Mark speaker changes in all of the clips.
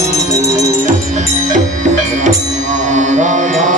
Speaker 1: Thank you.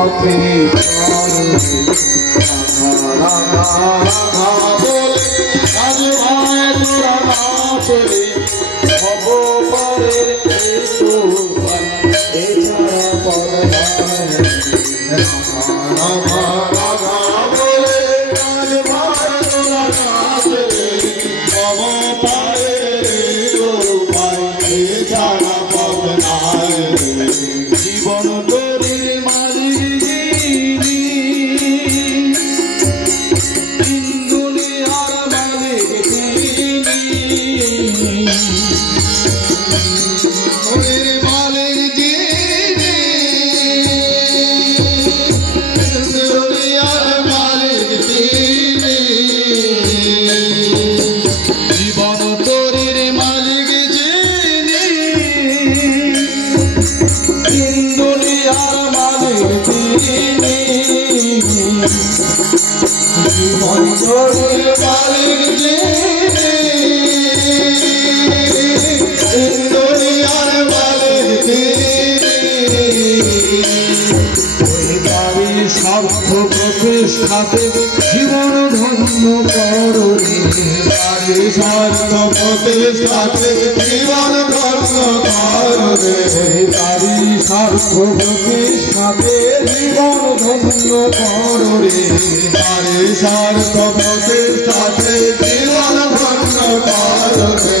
Speaker 1: পথে রাধা রাধা বলে আজ ভাই তোরা না চলে হব পরে এছাড়া পরে রাধা রাধা বলে আজ ভাই তোরা না চলে হব পরে সার্থক প্রতিষ্ঠাতে জীবন ধন্য করণে তারে সার্থক প্রতিষ্ঠাতে জীবন ধন্য করণে তারি সার্থক প্রতিষ্ঠাতে জীবন ধন্য করণে তারে সার্থক প্রতিষ্ঠাতে জীবন ধন্য
Speaker 2: করণে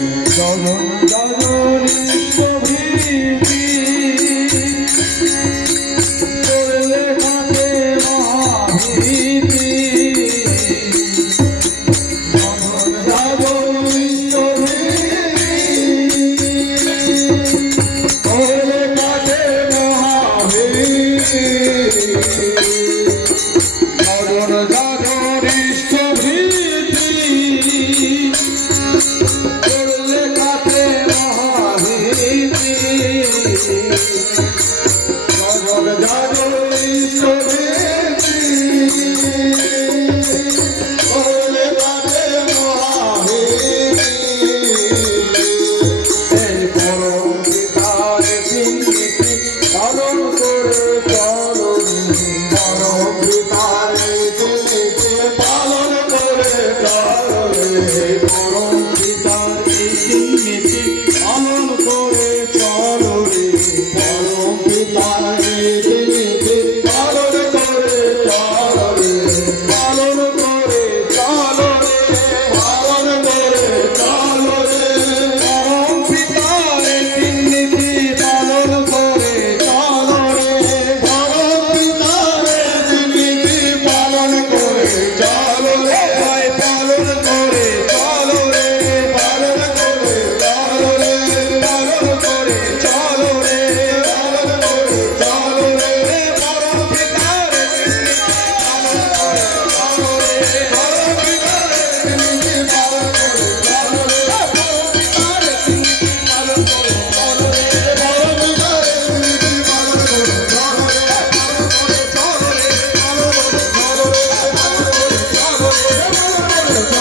Speaker 2: Hey.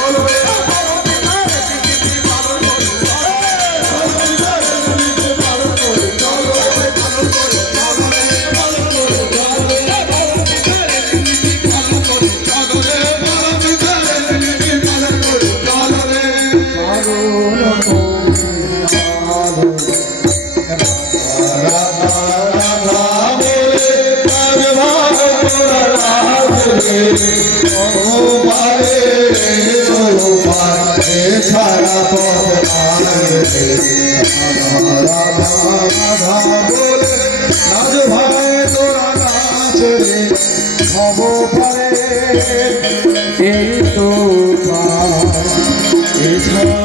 Speaker 1: 어, রাধা রাধা বলে নাচ ভাই তোরা নাচ রে
Speaker 2: এই তো এছাড়া